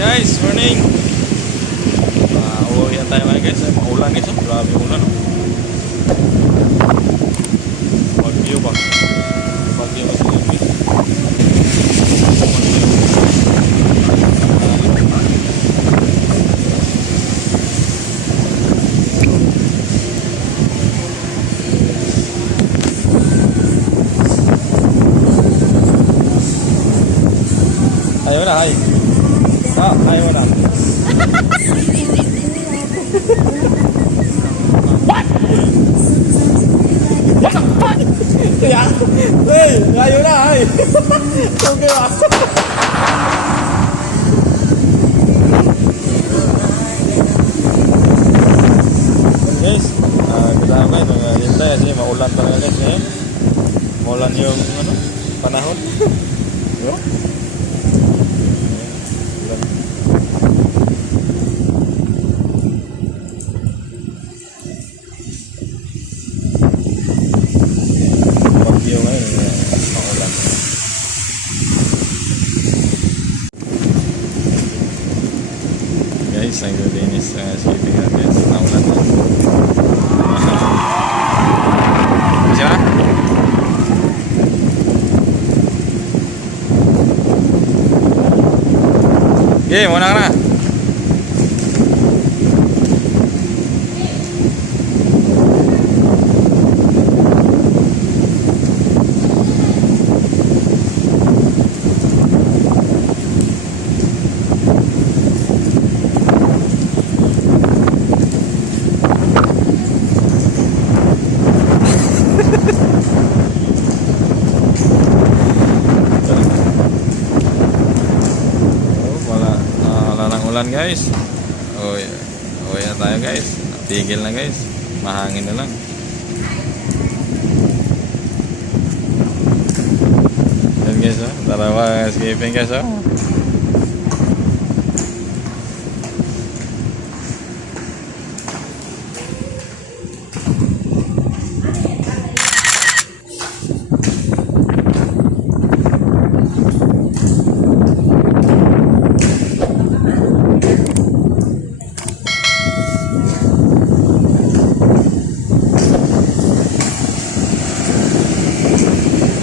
Guys, morning. Uwi na tayo ngayon guys. Maulan guys. Grabe ulan. Bagyo ba? Bagyo ba sa gabi? Ayaw na, hay. Ayaw na. What? What the fuck? Kaya? Hey, ayaw na, hay. Okay ba? Guys, kailangan kayo hintay kasi maulan talaga guys ngayon. Maulan yung panahon. Yo. Bagyo ngayon, maulan. Guys, naglilinis shipping na guys. Maulan na. Bisa na? Okay, muna ka na. Ulan guys. Uwi na tayo guys. Tigil na guys. Mahangin na lang. Yan guys, dalawa skipping guys.